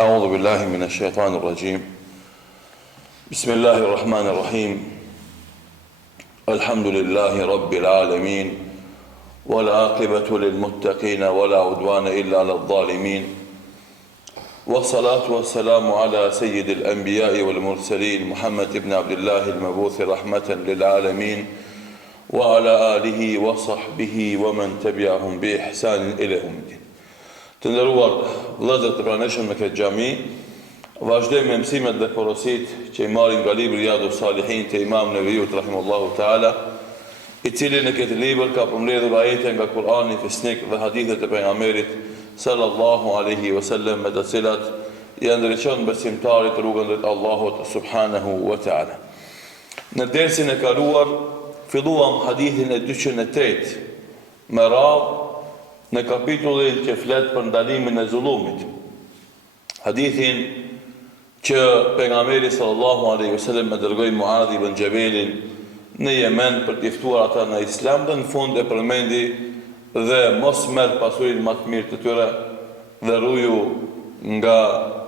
أعوذ بالله من الشيطان الرجيم بسم الله الرحمن الرحيم الحمد لله رب العالمين والعاقبة للمتقين ولا عدوان إلا على الظالمين والصلاة والسلام على سيد الأنبياء والمرسلين محمد بن عبد الله المبعوث رحمة للعالمين وعلى آله وصحبه ومن تبعهم بإحسان إلى يوم الدين. Të nderuar vëllezër të pranishëm në këtë xhami, vazhdojmë me mësimet dhe porositë që i marrim nga libri Riyadus Salihin të Imam Nevaviut rahimahullahu taala, i cili në këtë libër ka përmbledhur ajete nga Kurani fisnik dhe hadithet e pejgamberit sallallahu alaihi wasallam me të cilat i ndriçon besimtarit rrugën drejt Allahut subhanahu wa taala. Në dersin e kaluar filluam hadithin e 208 me radhë në kapitullin që flet për ndalimin e zullumit. Hadithin që pejgamberi sallallahu alaihi wasallam e dërgoi Muadh ibn Jabelin në Yemen për të ftuar ata në Islam, dhe në fund e përmendi dhe mos merr pasurinë më të mirë të tyre dhe ruaju nga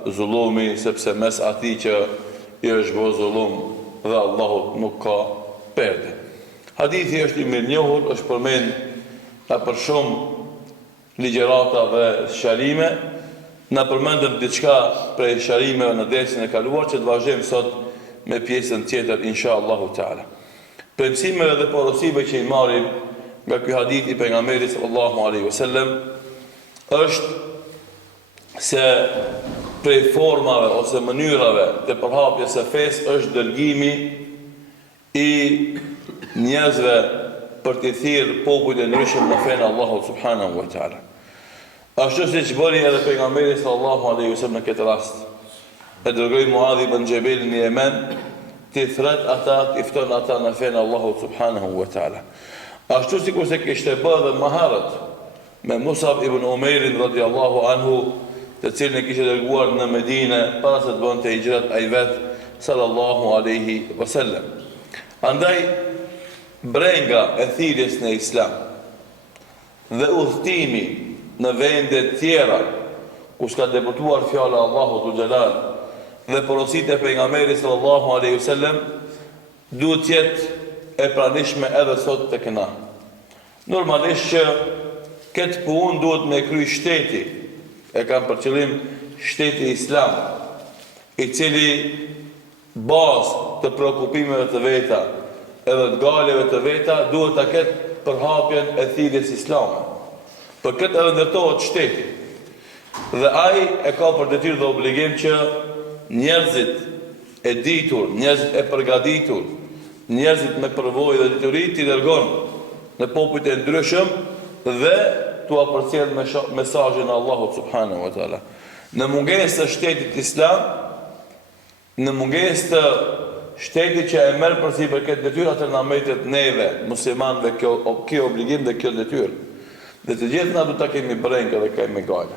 zullumi, sepse mes atij që i është bërë zullum dhe Allahut nuk ka perde. Hadithi është i mirënjohur, është përmend për shumë ligjerata dhe sharime. Na përmendëm diçka prej sharimeve në dersin e kaluar, që të vazhdojmë sot me pjesën tjetër inshallahu taala. Për mësimeve dhe porosive që i marrim nga ky hadith i pejgamberit sallallahu alaihi wasallam është se prej formave ose mënyrave të përhapjes së fesë është dërgimi i njerëzve për të thirrë popull e ndryshëm në fenë Allahut subhanahu wa taala. Ashtu siç bëri edhe pejgamberi sallallahu alaihi wasallam në këtë rast. E dërgoi Muadh ibn Jabel në Yemen të thret ata, të fton ata në fenë Allahut subhanahu wa taala. Ashtu sikur se kishte bërë më herët me Musab ibn Umair radhiyallahu anhu, të cilin e kishte dërguar në Medinë para se të bënte hijrat ai vet sallallahu alaihi wasallam. Andaj brenga e thirrjes në Islam dhe udhëtimi në vende tjera ku s'ka debutuar fjala Allahu Xhelal dhe porositë e pejgamberit sallallahu alaihi wasallam duhet të jetë e pranishme edhe sot tek na. Normalisht që këtë punë duhet me kry shteti, e kam për qëllim shteti Islam, i cili bazë të preokupimeve të veta edhe të galeve të veta duhet ta ketë përhapjen e thirrjes islame. Për këtë edhe ndërtohet shteti. Dhe ai e ka për detyrë dhe obligim që njerëzit e ditur, njerëzit e përgatitur, njerëzit me përvojë dhe detyrë t'i dërgon në popujt e ndryshëm dhe t'u përcjell mesazhin e Allahut subhanahu wa taala. Në mungesë të shtetit islam, në mungesë të shtetit që e merr përsipër këtë detyrë, atë na mbetet neve muslimanëve kjo obligim dhe kjo detyrë. Dhe të gjithë na do ta kemi brengë dhe kemi gale.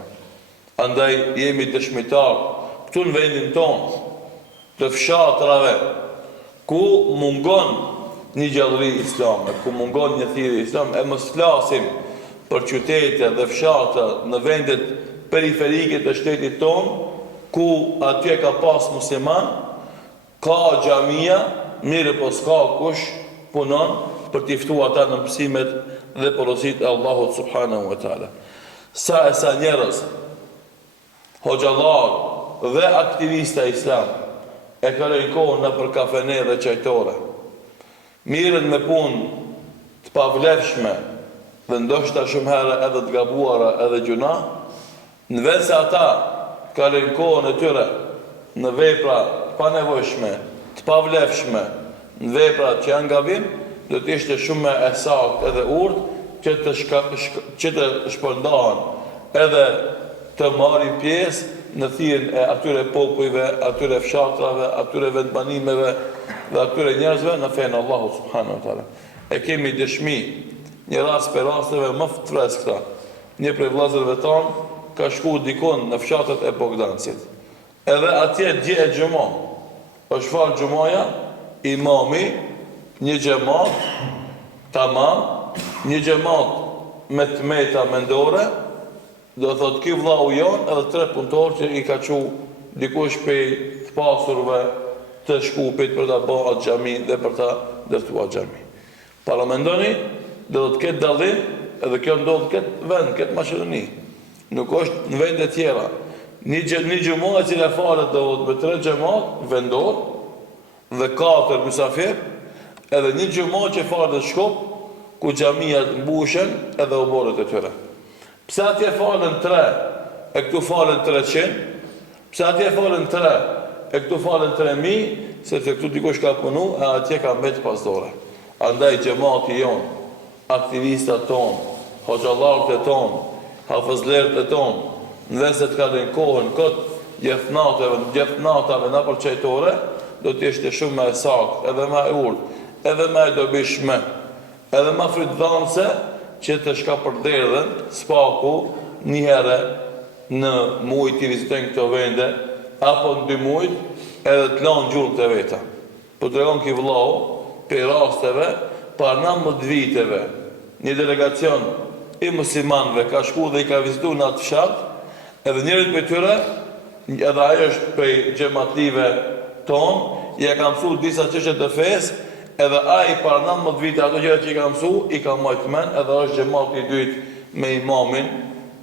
Andaj jemi dëshmitar këtu në vendin tonë të fshatrave ku mungon një gjallëri islame, ku mungon një thirrje islame, e mos flasim për qytete dhe fshatra në vendet periferike të shtetit tonë, ku atje ka pas musliman, ka xhamia, mirë po s'ka kush punon për t'i ftuar ata në mësimet dhe porositë e Allahut subhanahu wa taala. Sa njerëz, hoxhallar dhe aktivista islam e kalojnë kohën nëpër kafene dhe çajtore. Mirën me punë të pavlefshme dhe ndoshta shumë herë edhe të gabuara edhe gjuna, në vend se ata kalojnë kohën e tyre në vepra të panevojshme, të pavlefshme, në vepra që janë gabim, do të ishte shumë e saktë edhe urtë që të shpërndahen edhe të marrin pjesë në thirrjen e atyre popujve, atyre fshatrave, atyre vendbanimeve dhe atyre njerëzve në fenë Allahut subhanahu wa taala. E kemi dëshmi një rast për rasteve më të freskëta. Një prej vëllezërve tanë ka shkuar dikon në fshatrat e Bogdanësit. Edhe atje gjehet xhumo. Është fal xhumoja, imami, një xhamat tamam, një xhamat me tmeta mendore, do thot ky vllau jon edhe 3 punëtorë që i ka qu dikush prej të pasurve të Shkupit për ta bërë atë xhami dhe për ta ndërtuar xhami. Para mendoni, do të ketë dallim, edhe kjo ndodh këtë vend, këtë Maqedoni. Nuk është në vende tjera. Një xhumë që falet do me 3 xhamat vendor dhe 4 mysafir, edhe një xhumë që falet në Shkup, ku xhamiat mbushen edhe oborët e tyre. Pse atje falen 3 e këtu falen 300? Pse atje falen 3 e këtu falen 3000? Sepse këtu dikush ka punu e atje ka mbet pasdore. Andaj xhamati jon, aktivistat ton, hoxhallarët e ton, hafëzlerët e ton, nëse të kalojnë kohën këtë gjethnatave në përqajtore, do të ishte shumë më e saktë, edhe më e urtë, edhe më e dobishme, edhe më frytdhënëse që të shka përderdhen spaku një herë në muaj të vizitojnë këto vende, apo në 2 muaj edhe të lanë gjurmë të veta. Po të regon ki vëllau, për rasteve, par 19 viteve, një delegacion i muslimanëve ka shku dhe i ka vizitu në atë fshat, edhe njërit për tyre, edhe ajo është për xhamatlive tonë, ja ka mësu disa çështje të fesë, edhe ai para 19 vite ato gjëra që i ka mësu, i ka marrë mend, edhe është xhamati i dytë me imamin,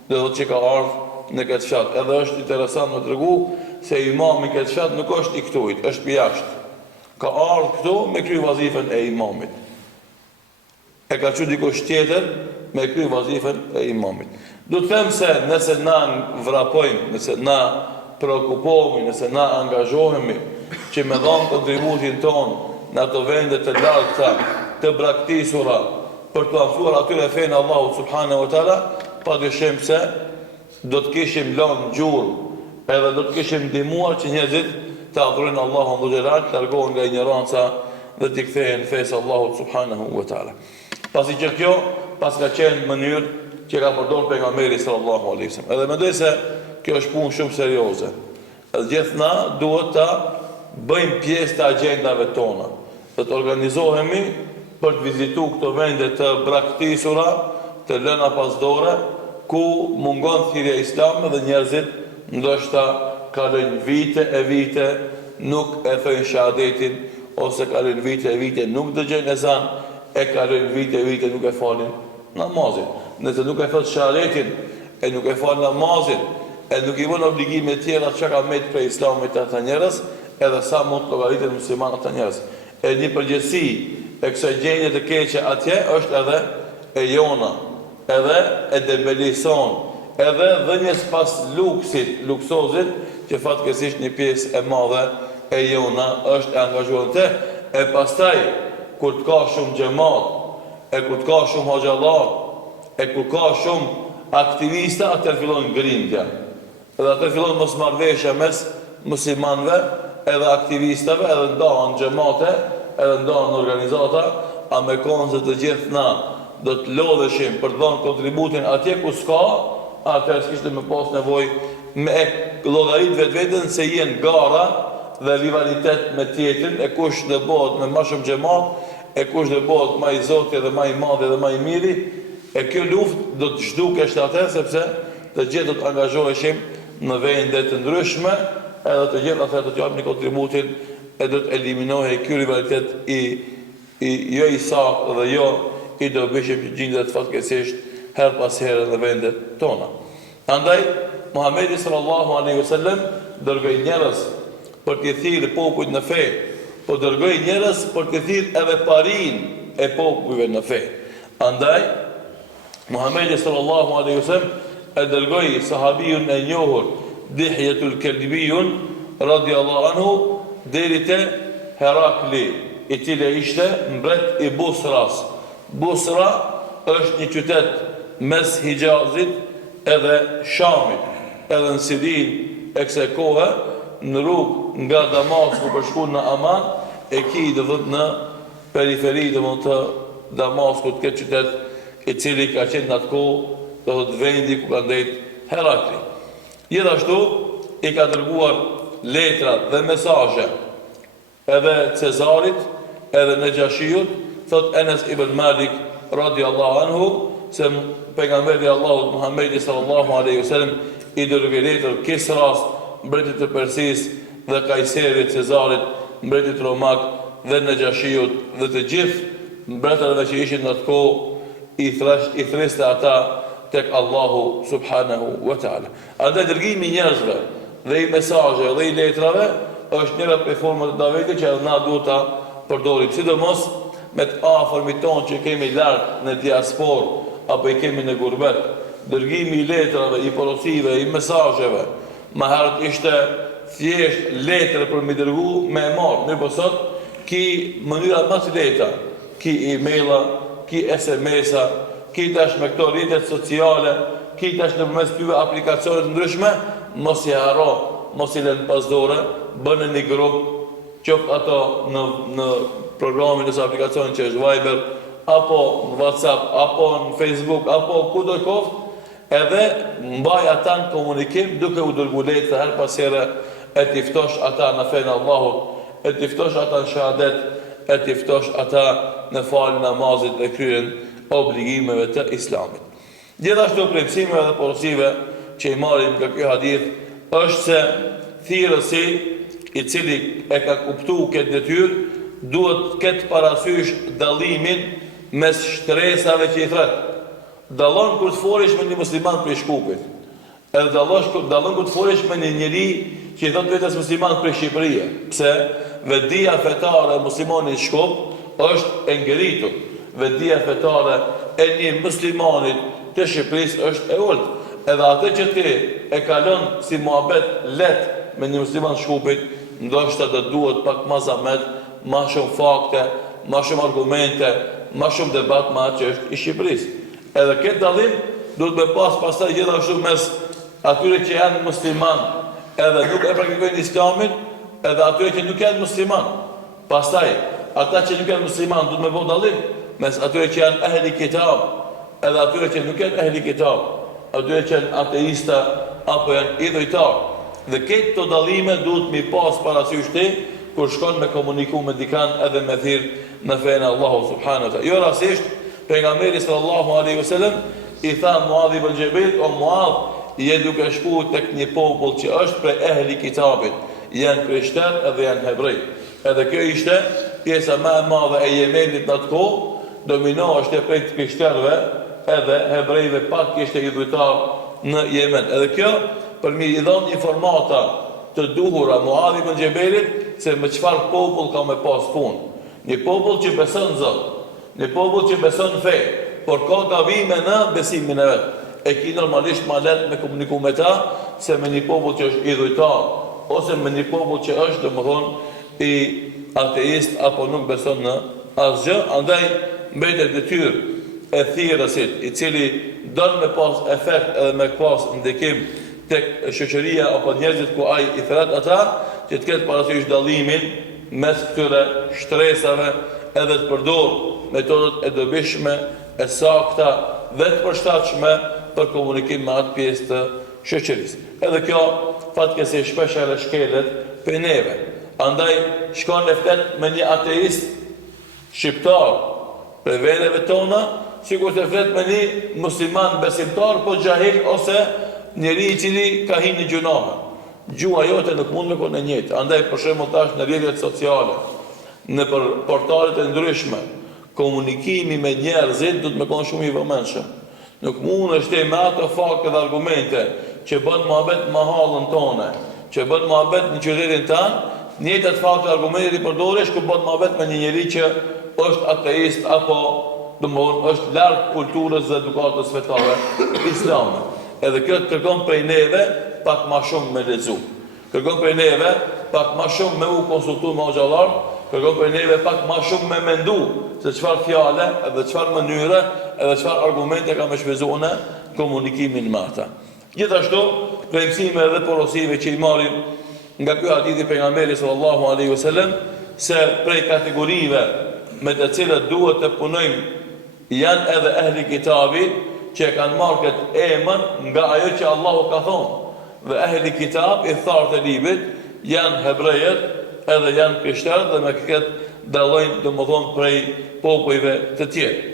do të thotë që ka ardhur në këtë fshat. Edhe është interesant më tregu se imami këtë fshat nuk është i këtujt, është jashtë. Ka ardhur këtu me kry vazifen e imamit. E ka qenë dikush tjetër me kry vazifen e imamit. Do të them se nëse na vrapojmë, nëse na preokupohemi, nëse na angazhohemi që me dhënë kontributin ton në ato vende të larta, të braktisura, për të mësuar atyre fenë Allahu subhanahu wa taala, padyshim se do të kishim lënë gjurmë, edhe do të kishim ndihmuar që njerëzit të adhurojnë Allahun dhe xhelal, të largohen nga ignoranca dhe të kthehen në fesë Allahut subhanahu wa taala. Pasi që kjo pas ka qenë mënyrë që ka përdorur pejgamberi sallallahu alaihi wasallam. Edhe mendoj se kjo është punë shumë serioze. Edhe gjithna duhet ta bëjmë pjesë të agjendave tona, dhe të organizohemi për të vizitu këto vende të braktisura, të lëna pasdore, ku mungon thirrja islame dhe njerëzit ndoshta kalojnë vite e vite nuk e thojnë shahadetin, ose kalojnë vite e vite nuk dëgjojnë ezan, e kalojnë vite e vite nuk e falin namazin. Nëse nuk e thot shahadetin, e nuk e fal namazin, e nuk i vën obligime tjera që ka me të prej islamit ata njerëz, edhe sa mund të llogaritet musliman ata njerëz. E një përgjithësi e kësaj gjendje të keqe atje është edhe e jona, edhe e debelison, edhe dhënjes pas luksit, luksozit, që fatkeqësisht një pjesë e madhe e jona është e angazhuar te, e pastaj kur të ka shumë xhamat, e kur të ka shumë hoxhallar, e kur ka shumë aktivista, atë fillon ngrimtja. Edhe atë fillon mosmarrveshja mes muslimanëve, edhe aktivistave, edhe ndohen xhamate, edhe ndohen organizata, a me konë se të gjithë na do të lodheshim për të dhënë kontributin atje ku s'ka, atëherë s'kishte me pas nevojë me llogarit vetveten se jenë gara dhe rivalitet me tjetrin, e kush do bëhet me më shumë xhamat, e kush do bëhet më i Zotit dhe më i madh dhe më i miri, e kjo luftë do të zhdukesh atëherë sepse të gjithë do të angazhoheshim në vende të ndryshme, edhe të gjithë atëherë do të japnin kontributin e do të eliminohej ky rivalitet jo i saktë dhe jo i dobishëm që gjendet fatkeqësisht her pas here në vendet tona. Andaj Muhamedi sallallahu alaihi wasallam dërgoi njerëz për të thirrë popujt në fe, po dërgoi njerëz për të thirrë edhe parinë e popujve në fe. Andaj Muhamedi sallallahu alaihi wasallam e dërgoi sahabijun e njohur Dihyatul Kalbiyun radhiyallahu anhu deri te Herakli, i cili ishte mbret i Busras. Busra është një qytet mes Hijazit edhe Shamit, edhe në Sirin e kësaj kohe, në rrugë nga Damasku për shku në Aman, e ki dhe dhët në periferi dhe mund të Damasku të këtë qytet i cili ka qenë në atë kohë dhe dhët vendi ku ka ndejt Herakli. Gjithashtu i ka dërguar letrat dhe mesazhe edhe Cezarit, edhe Nejashijut, thot Enes ibn Malik radiallahu anhu, se pejgamberi Allahut Muhammedi sallallahu alaihi wasallam i dërguar Kisras, mbretit të Persisë dhe Kajserit, Cezarit, mbretit Romak dhe Najashiut dhe të gjithë mbretërve që ishin në atë kohë i thriste ata tek Allahu subhanahu wa ta'ala. Andaj dërgimi i njerëzve dhe i mesazheve dhe i letrave është njëra prej formave të davetit që na duhet ta përdorim, sidomos me të afërmit tonë që kemi larg në diasporë apo i kemi në gurbet. Dërgimi i letrave, i porosive, i mesazheve, më herët ishte thjesht letre për mi dërgu me e marë, mirë po sot ki mënyra më të lehta, ki e-maila, ki SMS-a, ki tash me këto rrjetet sociale, ki tash nëpërmes këtyre aplikacioneve të ndryshme, mos i haro, mos i lënë pas dore, bënë një grup, qoftë ato në programin ose aplikacionin që është Viber, apo në WhatsApp, apo në Facebook, apo kudo qoftë, edhe mbaj ata në komunikim duke u dërgu letra her pas here, e t'i ftosh ata në fenë Allahut, e t'i ftosh ata në shahadet, e t'i ftosh ata në falë namazit dhe kryen obligimeve të islamit. Gjithashtu prej mësimeve dhe porosive që i marrim nga ky hadith është se thirrësi i cili e ka kuptuar këtë detyrë duhet këtë parasysh dallimin mes shtresave që i thret. Dallon kur të folish me një musliman për shkupit. Edhe dallon kur të folish me një njeri që i thot vetes musliman për Shqipëria. Pse? Vetdia fetare e muslimanit shkup është e ngritur. Vetdia fetare e një muslimanit të Shqipërisë është e ulët. Edhe atë që ti e kalon si muhabet let me një musliman shkupit, ndoshta do duhet pak më zamet, më shumë fakte, më shumë argumente, më shumë debat me atë që është i Shqipërisë. Edhe këtë dallim duhet me pas pastaj gjithashtu mes atyre që janë musliman, edhe nuk e praktikojnë islamin, edhe atyre që nuk janë musliman. Pastaj ata që nuk janë musliman duhet me bëj dallim mes atyre që janë ehli kitab, edhe atyre që nuk janë ehli kitab, atyre që janë ateista apo janë idhujtar. Dhe këto dallime duhet mi pas parasysh ti kur shkon me komuniku me dikan edhe me thirr në fenë Allahu subhanahu wa taala. Jo rastisht pejgamberi sallallahu alaihi wasallam i tha Muadh ibn Jabal, o Muadh, je duke shkuar tek një popull që është prej ehli kitabit, janë krishterë edhe janë hebrej. Edhe kjo ishte pjesa më e madhe e Yemenit në atë kohë, domino është prej krishterëve edhe hebrejve, pak ishte idhujtar në Yemen. Edhe kjo për mi i dhënë informata të duhura Muadh ibn Jabalit se me çfarë popull ka me pas punë. Një popull që beson Zot, një popull që beson fe, por ka gabime në besimin e vetë. E ki normalisht ma letë me komuniku me ta, se me një popull që është idhujtar, ose me një popull që është, domethënë, i ateist, apo nuk beson në asgjë. Andaj, mbetet detyrë e thirrësit, i cili don me pas efekt edhe me pas ndikim tek shoqëria apo njerëzit ku ai i thret ata, që të ketë parasysh dallimin mes këtyre shtresave, edhe të përdor metodat e dobishme, e sakta dhe të përshtatshme për komunikim me atë pjesë të shoqërisë. Edhe kjo fatkeqësisht shpesh e shkelet për neve. Andaj shkon në flet me një ateist shqiptar për vendeve tona, sikur të flet me një musliman besimtar, po xahil ose njeri i cili ka hyrë në gjunahe. Gjua jote nuk mund me konë njëjtë. Andaj për shembull tash në rrjetet sociale, në portalet e ndryshme, komunikimi me njerëzit duhet me konë shumë i vëmendshëm. Nuk mund është me ato fakte dhe argumente që bën muhabet me hallën tonë, që bën muhabet në qytetin tanë, njëjtat fakte argumente i përdorish ku bën muhabet me një njeri që është ateist apo domthonë është larg kulturës dhe edukatës fetare islame. Edhe kjo kërkon prej neve pak ma shumë me lexu. Kërkon prej neve pak ma shumë me u konsultu me hoxhallar, kërkon prej neve pak ma shumë me mendu se çfarë fjale, edhe çfarë mënyre, edhe çfarë argumente ka me shpezuar në komunikimin me ata. Gjithashtu, prej mësimeve dhe porosive që i marrim nga ky hadith i pejgamberit sallallahu alaihi wasallam, se prej kategorive me të cilat duhet të punojmë janë edhe ehli kitabit, që e kanë marrë këtë emër nga ajo që Allahu ka thonë. Dhe ehli kitab, i thartë e librit, janë hebrejët, edhe janë krishterët, dhe me këtë dallojnë domethënë prej popujve të tjerë.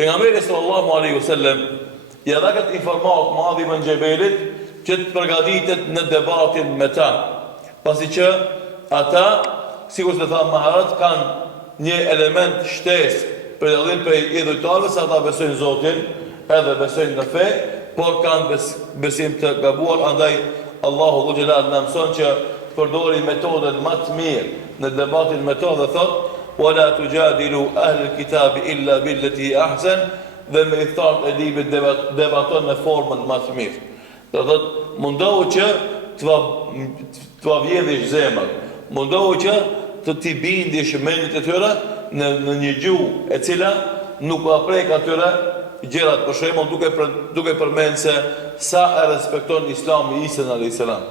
Pejgamberi sallallahu alaihi wasallam ja dha këtë informat Muadh ibn Jabalit që të përgatitet në debatin me ta, pasi që ata, sikur se thamë më herët, kanë një element shtesë për dallim prej idhujtarëve se ata besojnë Zotin, edhe besojnë në fe, por kanë besim të gabuar. Andaj Allahu Dhu Xhelal na mëson që përdori metodet më të mirë në debatin me to dhe thot: "Wala tujadilu ahlul kitabi illa billati ahsan", dhe me thart e librit debaton në formën më të mirë. Do thot, mundohu që të vjedhish zemër, mundohu që të t'i bindish mendjet e tyre në një gjuhë e cila nuk ka prek atyre gjërat, për shembull duke përmend se sa e respekton Islami Isën alayhis salam,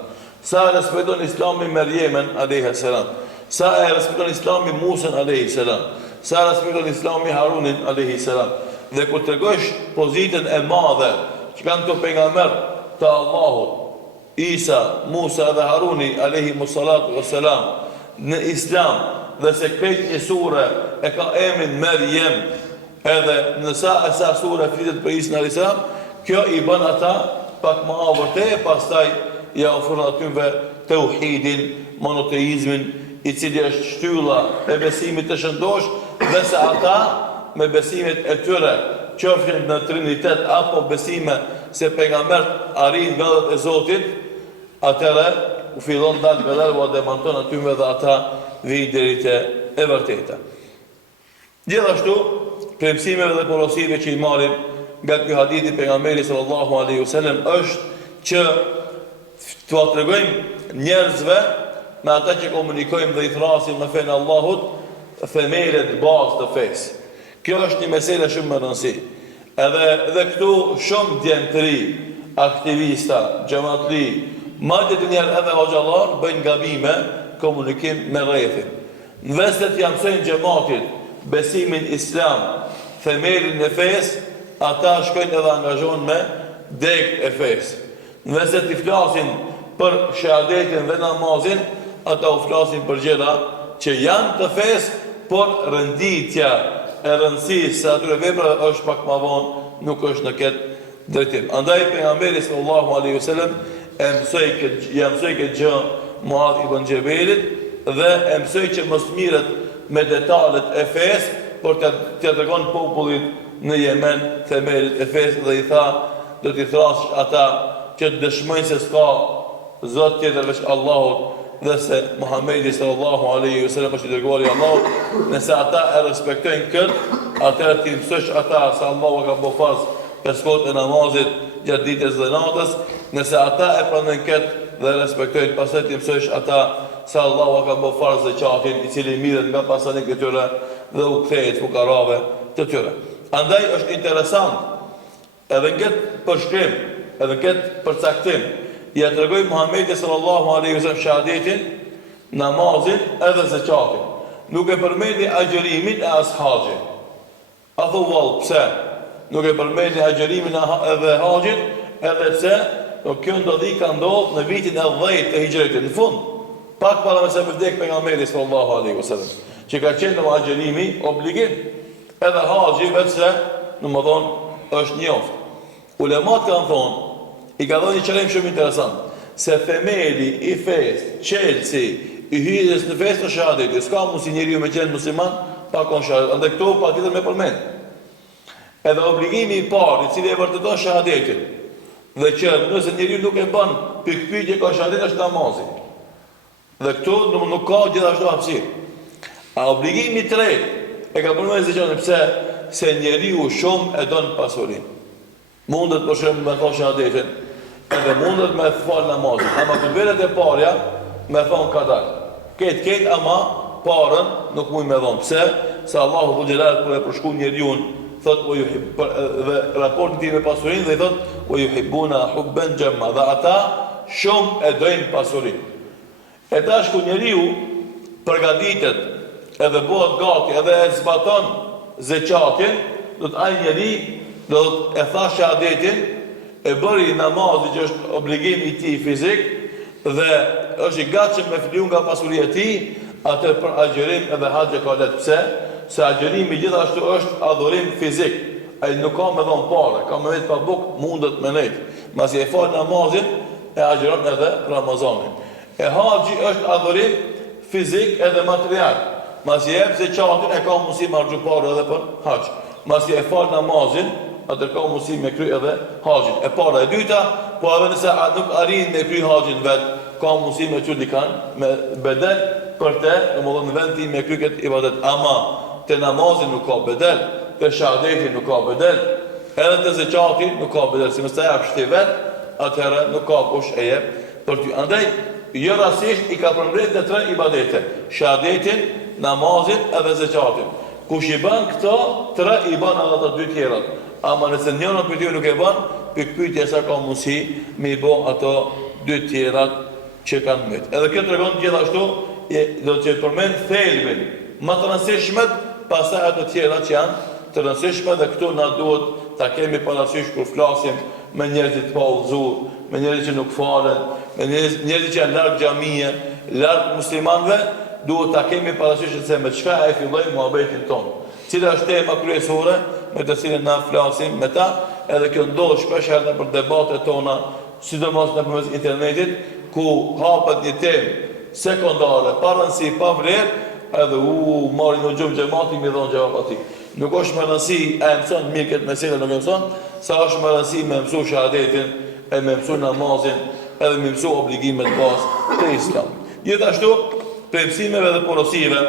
sa e respekton Islami Merjemen alayhis salam, sa e respekton Islami Musën alayhis salam, sa e respekton Islami Harunin alayhis salam. Dhe kur tregosh pozitën e madhe që kanë këto pejgamber të Allahut, Isa, Musa dhe Haruni alayhimus salatu wassalam në Islam, dhe se këtë një sure e ka emrin Merjem, edhe në sa sure flitet për Isën alayhis salam, kjo i bën ata pak më afër te, pastaj ja ofron atyve tauhidin, monoteizmin, i cili është shtylla e besimit të shëndosh, dhe se ata me besimet e tyre, qofshin në Trinitet apo besime se pejgambert arrin vëllat e Zotit, atëre u fillon dalë vëllar u demanton atyme dhe ata vijnë deri te e vërteta. Gjithashtu, premtimeve dhe porosive që i marrim nga ky hadith i pejgamberit sallallahu alaihi wasallam është që t'u tregojmë njerëzve me ata që komunikojmë dhe i thrasim në fenë Allahut, themelet bazë të fesë. Kjo është një mesele shumë më rëndësi. Edhe këtu shumë djentëri, aktivista, xhamatli, madje të njerë edhe hoxhallar bëjnë gabime komunikim me rrethin. Në vestet jam mësojnë xhamatit besimin islam, themelin e fesë, ata shkojnë edhe angazhohen me dekt e fesë. Në vestet i flasin për shahadetin dhe namazin, ata u flasin për gjëra që janë të fesë, por rënditja e rëndësisë se atyre veprave është pak më vonë, nuk është në këtë drejtim. Andaj pejgamberi sallallahu alaihi wasallam e mësoi këtë gjë Muadh ibn Jabalit dhe e mësoi që mos mirret me detalet e fesë, por t'ia tregon popullit në Yemen themelit e fesë dhe i tha, do t'i thrash ata që të dëshmojnë se s'ka Zot tjetër veç Allahut dhe se Muhamedi sallallahu alaihi wasallam është i dërguari i Allahut, nëse ata e respektojnë këtë, atëherë ti mësosh ata se Allahu ka bërë farz 5 kohët e namazit gjatë ditës dhe natës, nëse ata e pranojnë këtë dhe respektojnë, pastaj ti mësosh ata se Allahu ka bërë farz zakatin, i cili mirret nga pasanikët e tyre dhe u kthehet fukarave të tyre. Andaj është interesant edhe në këtë përshkrim, edhe në këtë përcaktim, ja tregoi Muhamedi sallallahu alaihi wasallam shahadetin, namazin edhe zakatin. Nuk e përmendi agjërimin e ashaxhit. A thu vallë, pse? Nuk e përmendi agjërimin edhe haxhin, edhe pse kjo ndodhi ka ndodhur në vitin e 10 të Hijretit, në fund, pak para se të vdek pejgamberi sallallahu alaihi wasallam, që ka qenë në agjërimi obligim. Edhe haxhi vetë, domethënë, është njoft. Ulemat kanë thonë, i ka dhënë një qëllim shumë interesant, se themeli i fesë, çelësi i hyrjes në fesë të shahadetit, s'ka mundsi njeriu me qenë musliman pa qenë shahadet. Andaj këto patjetër me përmend. Edhe obligimi i parë, i cili e vërteton shahadetin, dhe që nëse njeriu nuk e bën pikpyetje ka shahadet, është namazi. Dhe këtu nuk ka gjithashtu hapësirë. A obligimi i tretë e ka përmendur zëqanin, pse? Se njeriu shumë e don pasurinë. Mundet për shembull me thonë shahadetin, edhe mundet me fal namazin, ama të veret e parja me thonë kadar. Ketë, ama parën nuk mujnë me thonë. Pse? Se Allahu Dhu Xhelal kur e përshkruan njeriu, thot dhe raportin tim me pasurinë dhe i thot wa yuhibbuna hubban jamma, dhe ata shumë e dojnë pasurinë. E tash ku njeriu përgatitet edhe bëhet gati edhe e zbaton zakatin, do të ai njeri do të e tha shahadetin, e bëri namazin që është obligim i tij fizik dhe është i gatshëm me fliu nga pasuria e tij, atë për agjërim edhe haxh ka lehtë. Pse? Se agjërimi gjithashtu është adhurim fizik, ai nuk ka me dhon parë, ka me vetë pa buk, mundet me nejt. Masi e fal namazin, e agjeron edhe Ramazanin. E haxhi është adhurim fizik edhe material. Masi jep zekatin, e ka mundësi me harxhu parë edhe për haxh. Masi e fal namazin, atë ka mundësi me kry edhe haxhin. E para e dyta, po edhe nëse nuk arrin me kry haxhin vet, ka mundësi me çu dikan me bedel për te, domethënë në vend ti me kry këtë ibadet. Ama te namazi nuk ka bedel, te shahadeti nuk ka bedel, edhe te zekati nuk ka bedel. Si mëse jap shti vet, atëherë nuk ka kush e jep për ty. Andaj jo rastisht i ka përmbledh të tre ibadete: shahadetin, namazin edhe zekatin. Kush i bën këto, tre i bën edhe ato dy tjerat. Ama nëse njëra për ty nuk e bën, pyetja sa ka mundësi me i bë ato dy tjerat që kanë mbet. Edhe kjo tregon gjithashtu do të përmend thelbin më të rëndësishmet, pastaj ato tjerat që janë të rëndësishme, dhe këtu na duhet ta kemi parasysh kur flasim me njerëzit pa udhëzuar, me njerëzit që nuk falen, me njerëzit që janë larg xhamie, larg muslimanëve, duhet ta kemi parasysh se me çka e fillojmë muhabetin ton. Cila është tema kryesore me të cilën na flasim me ta, edhe kjo ndodh shpesh edhe për debatet tona, sidomos nëpërmes internetit, ku hapet një temë sekondare, pa rëndësi, pa vlerë, edhe marrin në gjumë xhamati mi dhon xhamat atij. Nuk është më rëndësi e mëson mirë këtë meselë, nuk e mëson, sa është më rëndësi me mësu shahadetin, e me mësu namazin, edhe me mësu obligimet bazë të Islam. Gjithashtu, pejmësimeve dhe porosive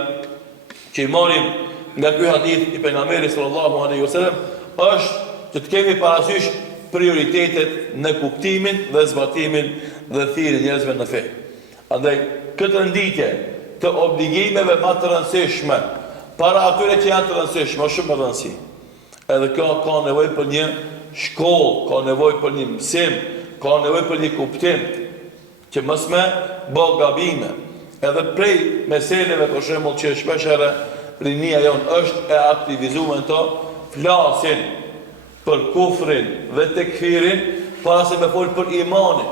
që i marrim nga ky hadith i pejgamberit sallallahu alaihi wasallam është që të kemi parasysh prioritetet në kuptimin dhe zbatimin dhe thirrjen e njerëzve në fe. Andaj këtë renditje të obligimeve më të rëndësishme para atyre që janë të rëndësishme, është shumë e rëndësi. Edhe kjo ka nevojë për një shkollë, ka nevojë për një mësim, ka nevojë për një kuptim që mos më bë gabime. Edhe prej meseleve për shembull që shpeshherë rinia jonë është e aktivizuar në to, flasin për kufrin dhe tekfirin para se me fol për imanin.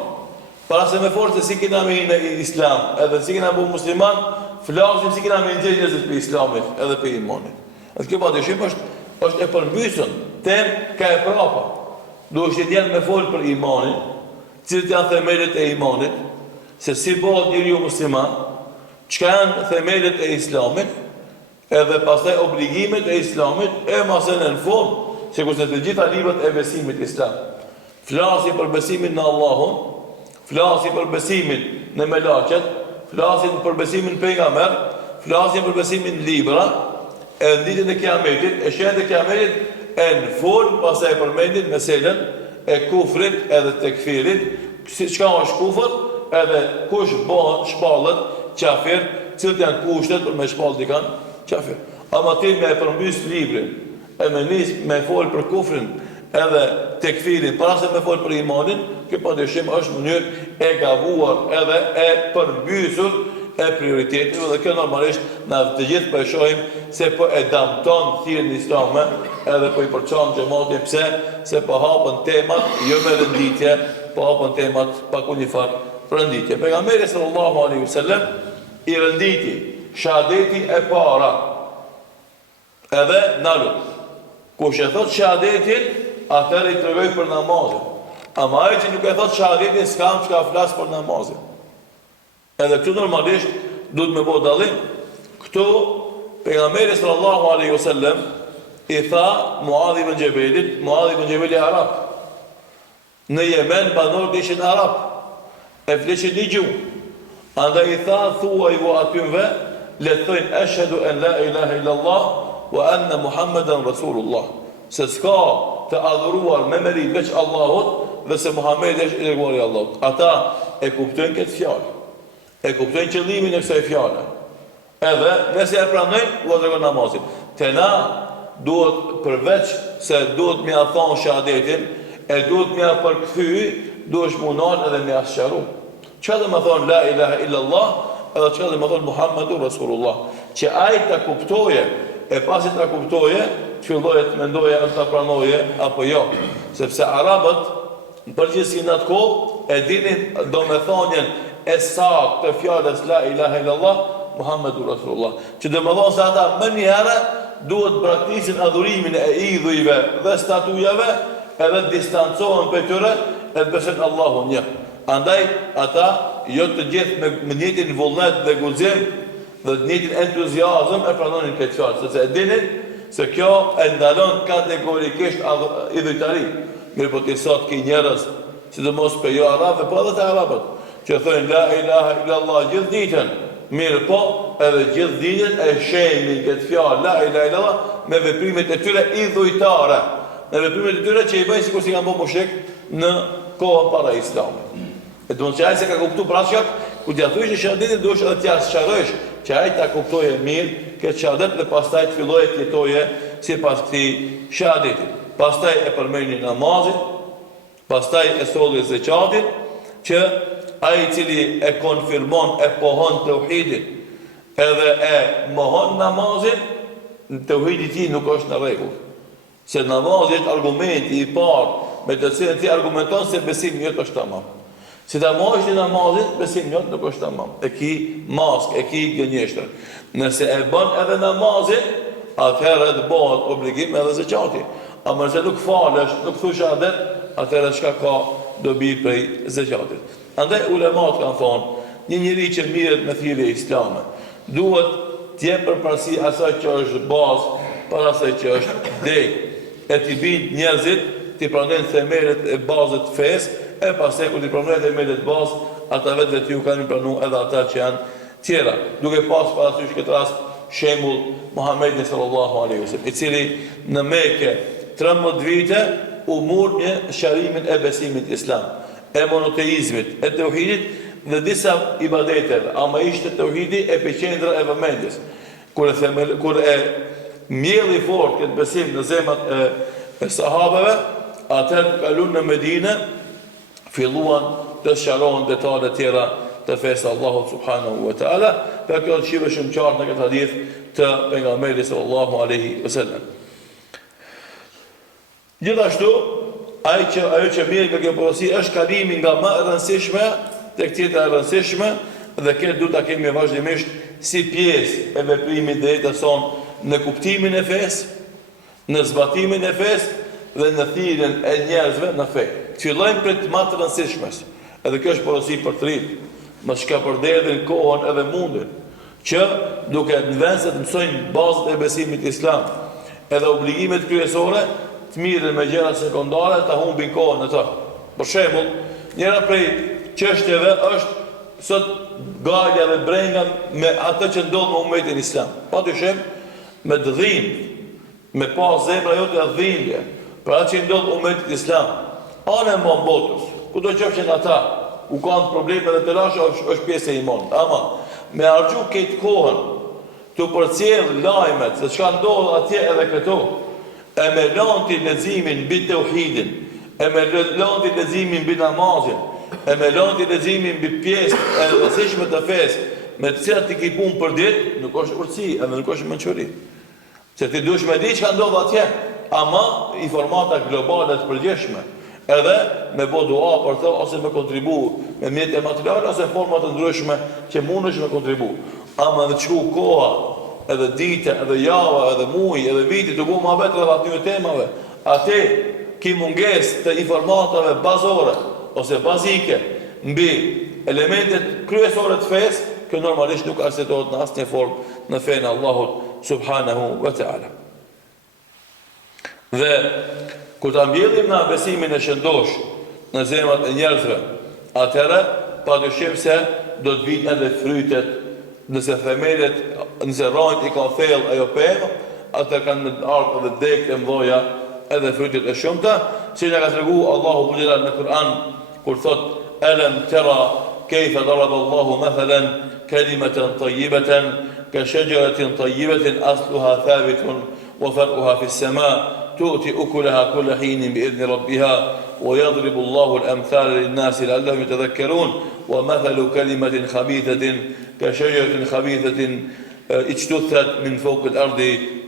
Para se me fol se si kena me në Islam, edhe si kena bu musliman, flasim si kena me në njerëzit për Islamit edhe për imanin. Edhe kjo padyshim është e përmbysur, temë ka e prapa. Duhet të jenë me fol për imanin, cilët janë themelet e imanit, se si bëhet njeriu musliman, çka janë themelet e Islamit, edhe pastaj obligimet e Islamit, e masën në fund, sikur se të gjitha librat e besimit islam. Flasin për besimin në Allahun, flasin për besimin në melaqet, flasin për besimin në pejgamber, flasin për besimin në libra, e në ditën e kiametit, e shenjat e kiametit, e në fund pastaj përmendin meselen e kufrit edhe tekfirit, çka është kufër, edhe kush bëhet shpallët qafir, cilët janë kushtet për me shpallë dikan qafir. Ama ti me e përmbys librin, e me nis me fol për kufrin edhe tekfirin, para se me fol për imanin, kjo padyshim është mënyrë e gabuar edhe e përmbysur e prioriteteve, dhe kjo normalisht na të gjithë po e shohim se po e damton thirrjen islame, edhe po i përçon xhamatin. Pse? Se po hapën temat jo me renditje, po hapën temat pa një farë renditje. Pejgamberi sallallahu alaihi wasallam i renditi shahadeti e para, edhe nalu. Kush e thot shahadetin, atëherë i tregoj për namazin. Ama ai që nuk e thot shahadetin, s'kam çka flas për namazin. Edhe këtu normalisht duhet me bëu dallim. Këtu pejgamberi sallallahu alaihi wasallam i tha Muadh ibn Jabelit, Muadh ibn Jabeli arab. Në Yemen banorët ishin arab, e flishin një gjuhë. Andaj i tha, thuaj ju atyve, le të thojnë ashhadu an la ilaha illallah wa anna Muhammeden Rasulullah. Se s'ka të adhuruar me merit veç Allahut dhe se Muhammed është i dërguari i Allahut. Ata e kuptojnë këtë fjalë. E kuptojnë qëllimin e kësaj fjale. Edhe nëse e pranojnë, u tregon namazin. Te na duhet përveç se duhet me ia thonë shahadetin, e duhet me ia përkthy, duhesh munal edhe me ia sqaru. Çfarë do të thonë la ilaha illallah, edhe çfarë do të thonë Muhammedur Rasulullah. Që ai ta kuptoje, e pasi ta kuptoje, filloje të mendoje a ta pranoje apo jo. Sepse arabët në përgjithësi në atë kohë e dinin domethënien e saktë të fjalës la ilaha illallah Muhammedur Rasulullah. Që domethënë se ata më një herë duhet praktisin adhurimin e idhujve dhe statujave, edhe distancohen për tyre, edhe besojnë Allahun një. Andaj, ata, jo të gjithë me njëtin vullnet dhe guzim, dhe njëtin entuziazm e pranonin këtë fjalë, sepse e dinin se kjo e ndalon kategorikisht idhujtari. Mirë po të sot ki njerëz, sidomos për jo arabëve, po edhe të arabët, që thënë la ilaha illallah gjithë ditën, mirë po edhe gjithë ditën e shemin këtë fjalë la ilaha illallah me veprimet e tyre idhujtare, me veprimet e tyre që i bëjnë sikur si kanë bërë mushrik në kohën para Islamit. E do të thotë se ka kuptuar prashkak, ku t'ia thuaj se shahadetin duhesh edhe t'ia sqarosh, që ai ta kuptojë mirë këtë shahadet dhe pastaj të fillojë të jetojë sipas këtij shahadeti. Pastaj e përmendni namazin, pastaj e solli zakatin, që ai i cili e konfirmon e pohon tauhidin, edhe e mohon namazin, tauhidi i tij nuk është në rregull. Se namazi është argumenti i parë me të cilin ti argumenton se besimi jot është tamam. Si ta mosh në namazin, besimi jot nuk është tamam. E ki mask, e ki gënjeshtër. Nëse e bën edhe namazin, atëherë të bëhet obligim edhe zakati. A mëse nuk falesh, nuk thush adet, atëherë çka ka dobi prej zakatit. Andaj ulemat kanë thonë, një njeri që mirët me thirrje islame, duhet të jep përparësi asaj që është bazë, para asaj që është deg. E t'i bin njerëzit, t'i pranojnë themelet e bazët të fesë, e pastaj kur t'i pranojnë themelet bazë, ata vetë t'ju kanë pranuar edhe ata që janë tjera. Duke pas parasysh këtë rast shembull Muhamedit sallallahu alaihi wasallam, i cili në Mekë 13 vite u mur një sharimin e besimit islam, e monoteizmit, e tauhidit dhe disa ibadeteve, ama ishte tauhidi e qendra e vëmendjes. Kur e mjelli fort këtë besim në zemrat e sahabeve, atëherë kalun në Medinë, filluan të sqarohen detajet tjera të fesë Allahut subhanahu wa taala, dhe kjo shihet shumë qartë në këtë hadith të pejgamberit sallallahu alaihi wasallam. Gjithashtu, ajo që mirë nga kjo porosi është kalimi nga më e rëndësishme tek tjetra e rëndësishme, dhe këtë duhet ta kemi vazhdimisht si pjesë e veprimit dhe jetës sonë në kuptimin e fesë, në zbatimin e fesë dhe në thirrjen e njerëzve në fe. Fillojmë prej të më të rëndësishmes, edhe kjo është porosi për të rinj, mos shka përderdhin kohën edhe mundin, që duke në vend se të mësojnë bazat e besimit islam, edhe obligimet kryesore, të mirën me gjëra sekondare, ta humbin kohën e ta. Për shembull, njëra prej çështjeve është sot galja dhe brenga me atë që ndodh me umetin islam. Patyshim, me të dhimbje, me pas zemra jote dhimbje, për atë që ndodh umetit islam, anë e botës, ku do qofshin ata, u kanë probleme dhe të lashe, është pjesë e imanit. Ama, me harxhu këtë kohën, të përcjell lajmet, se çka ndodh atje edhe këtu, e me lanti leximin mbi tauhidin, e me lanti leximin mbi namazin, e me lanti leximin mbi pjesë e rëndësishme të fesë, me të cilat ti ke punë për ditë, nuk është urtësi, edhe nuk është mençuri. Se ti duhesh me di çka ndodh atje, ama informata globale të përgjithshme, edhe me bë dua për të ose me kontribu me mjete materiale ose forma të ndryshme që mundesh me kontribu. Ama në çku koha, edhe dite, edhe java, edhe muaj, edhe viti të bu ma vetë rreth atyre temave, atë ki mungesë të informatave bazore ose bazike mbi elementet kryesore të fesë, kjo normalisht nuk arsetohet në asnjë formë në fenë Allahut subhanahu wa ta'ala. Dhe kur ta mbjellim në besimin e shëndosh në zemrat e njerëzve, atëherë padyshim se do të vinë edhe frytet, nëse themelet, nëse rrojt i ka thellë ajo pemë, atë kanë ardhur edhe degë e mdoja edhe frytet e shumta, si nga ka treguar Allahu xhelal në Kur'an kur thot alam tara kayfa daraba Allahu mathalan kalimatan tayyibatan ka shajaratin tayyibatin asluha thabitun wa far'uha fi as-sama' تؤتي أكلها كل حين بإذن ربها ويضرب الله الأمثال للناس لعلهم يتذكرون ومثل كلمة خبيثة كشجرة خبيثة اجتثت من فوق الأرض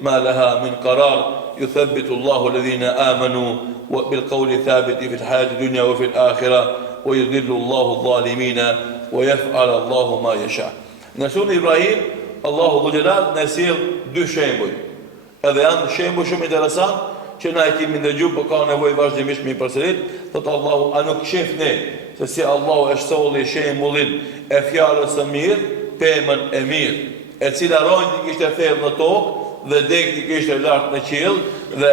ما لها من قرار يثبت الله الذين آمنوا بالقول الثابت في الحياة الدنيا وفي الآخرة ويذل الله الظالمين ويفعل الله ما يشاء. Në surën Ibrahim, Allahu Xhelal na sjell dy shembuj. Edhe janë shembull shumë interesant që na e kemi ndëgjuar, por ka nevojë vazhdimisht me përsërit. Thot Allahu, a nuk shihni se si Allahu e solli shembullin e fjalës së mirë, pemën e mirë, e cila rojnë kishte thellë në tokë dhe dekti kishte lart në qiell dhe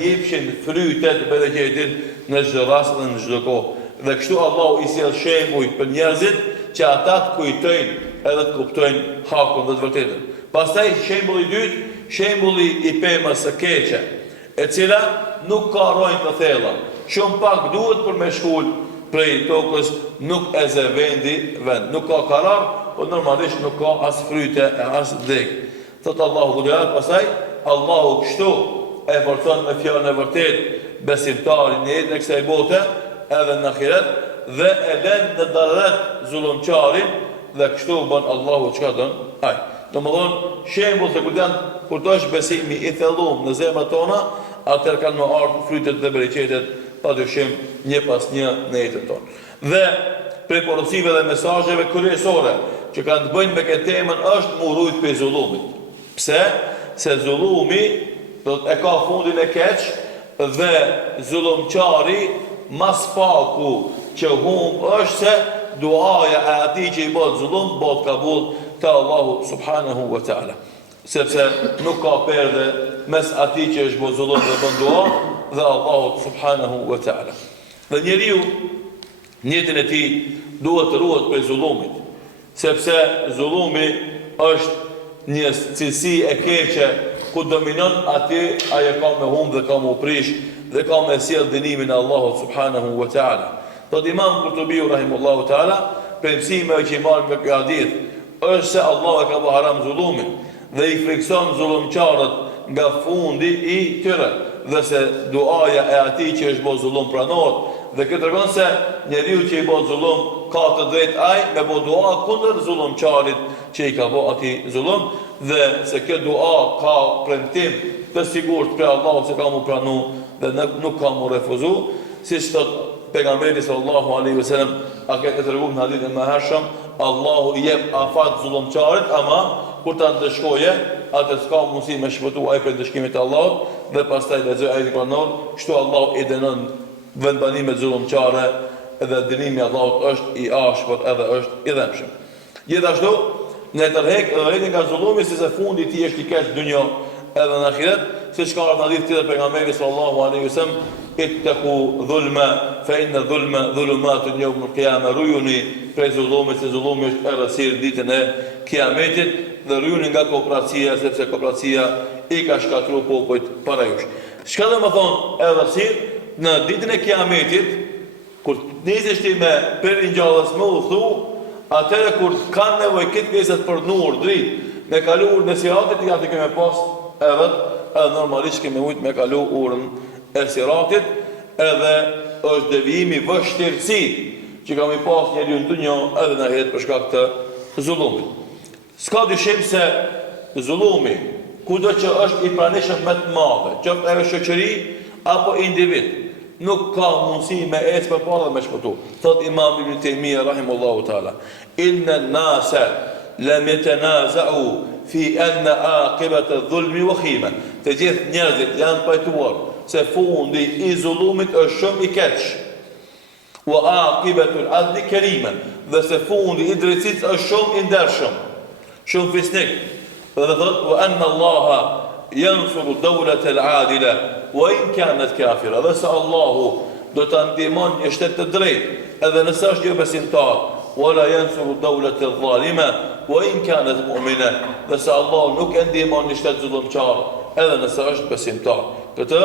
jepshin frytet e bereqetit në çdo rast dhe në çdo kohë. Dhe kështu Allahu i sjell shembuj për njerëzit që ata të kujtojnë edhe të kuptojnë hakun dhe të vërtetën. Pastaj shembulli i dytë, shembulli i pemës së keqe, e cila nuk ka rojnë të thella. Shumë pak duhet për me shkull prej tokës, nuk e zë vendi vend. Nuk ka karar, por normalisht nuk ka as fryte e as dek. Thot Allahu Gudjar, pastaj Allahu kështu e forcon me fjalën e vërtet besimtarin në jetën e kësaj bote edhe në ahiret dhe e lën në darret zullumçarin dhe kështu bën Allahu çka don ai. Domthon shembull se kur të është besimi i thellum në zemrat tona, atëherë kanë më ardhur frytet dhe bereqetet padyshim një pas një në jetën tonë. Dhe prej porosive dhe mesazheve kryesore që kanë të bëjnë me këtë temën është mu rujt për zullumit. Pse? Se zullumi e ka fundin e keq dhe zullumçari mas paku që humb është se duaja e atij që i bëhet zullum bëhet kabul te Allahu subhanahu wa taala. Sepse nuk ka perde mes atij që është bërë zullum dhe bën dua dhe Allahu subhanahu wa taala. Dhe njeriu në jetën e tij duhet të ruhet prej zullumit, sepse zullumi është një cilësi e keqe ku dominon aty ajo ka me humb dhe ka me uprish dhe ka me sjell dënimin e Allahut subhanahu wa taala. Thot Imam Kurtubi rahimullahu taala, për mësime që i marrë nga ky hadith është se Allahu e ka bërë haram zullumin dhe i frikson zullumçarët nga fundi i tyre dhe se duaja e atij që është bërë zullum pranohet. Dhe këtë tregon se njeriu që i bën zullum ka të drejtë ai me bë dua kundër zullumçarit që i ka bë atij zullum dhe se kjo dua ka premtim të sigurt për Allahun se ka mu pranu dhe nuk ka mu refuzu, siç thot pejgamberi sallallahu alaihi wasallam, a ka treguar në hadithin e mëhershëm, Allahu i jep afat zullumçarit, ama kur ta ndeshkoje, atë s'ka mundësi me shpëtu ai për ndeshkimin e Allahut dhe pastaj lexoj ajetin Kur'anor, kështu Allahu i dënon vendbanimet zullumçare edhe dënimi i Allahut është i ashpër edhe është i dëmshëm. Gjithashtu, ne tërheq edhe nga zullumi se fundi i tij është i keq në dunjë edhe në ahiret, siç ka ardhur në hadith tjetër pejgamberi sallallahu alaihi wasallam, ittaqu dhulma fa inna dhulma dhulumatun yawm al-qiyamah, rujuni prej zullumit se zullumi është errësirë ditën e kiametit dhe rujuni nga kopratësia sepse kopratësia i ka shkatruar popujt para jush. Çka do të thonë errësirë? Në ditën e kiametit, kur nisesh ti me për ngjallës më u thu, atëherë kur kanë nevojë këtë pjesë për nur dritë, me kaluar në siratit ja të kemë pas edhe normalisht kemë ujt me kalu urën e siratit, edhe është devijimi vështirësi që kam i pas njeriu në dunjë edhe në jetë për shkak të zullumit. S'ka dyshim se zullumi, kudo që është i pranishëm me të madhe, qoftë ajo shoqëri apo individ, nuk ka mundësi me ecë për para dhe me shpëtu. Thot Imam Ibn Taymija rahimullahu taala, inna an-nasa lam yatanaza'u fi anna aqibata adh-dhulmi wakhima. Të gjithë njerëzit janë pajtuar se fundi i zullumit është shumë i keq. Wa aqibatu al-'adli karima, dhe se fundi i drejtësisë është shumë i ndershëm, shumë fisnik. Dhe thot wa anna Allaha yansuru dawlata al-'adila wa in kanat kafira, dhe se Allahu do të ndihmon një shtet të drejtë edhe nëse është jo besimtar, wala yansuru dawlata adh-dhalima wa in kanat mu'mina, dhe se Allahu nuk e ndihmon një shtet zullumçar edhe nëse është besimtar. Këtë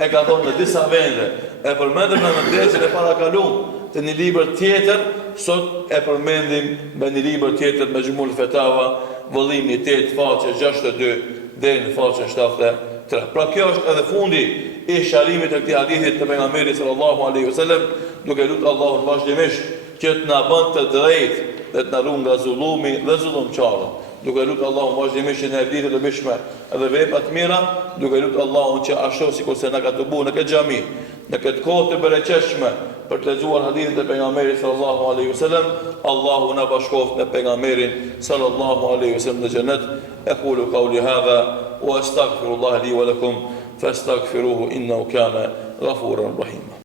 e ka thonë në disa vende, e përmendim në mëndresin e parakaluar të një libër tjetër, sot e përmendim me një libër tjetër me Gjumul Fetava, vëllimi 8 faqe 62 deri në faqen 73. Pra kjo është edhe fundi i sharimit të këtij hadithit të pejgamberit sallallahu alaihi wasallam, duke lutur Allahun vazhdimisht që të na bën të drejtë dhe të na ruaj nga zullumi dhe zullumçarët. Duke lutur Allahun vazhdimisht që në ditë të bishme edhe vepra të mira, duke lutur Allahun që ashtu sikur se na ka të bëu në këtë xhami, në këtë kohë të bereqeshme, për të lexuar hadithin e pejgamberit sallallahu alaihi wasallam. Allahu na bashkoft me pejgamberin sallallahu alaihi wasallam në xhenet. Aqulu qawli hadha wa astaghfirullaha li wa lakum fastaghfiruhu innahu kana ghafuran rahima.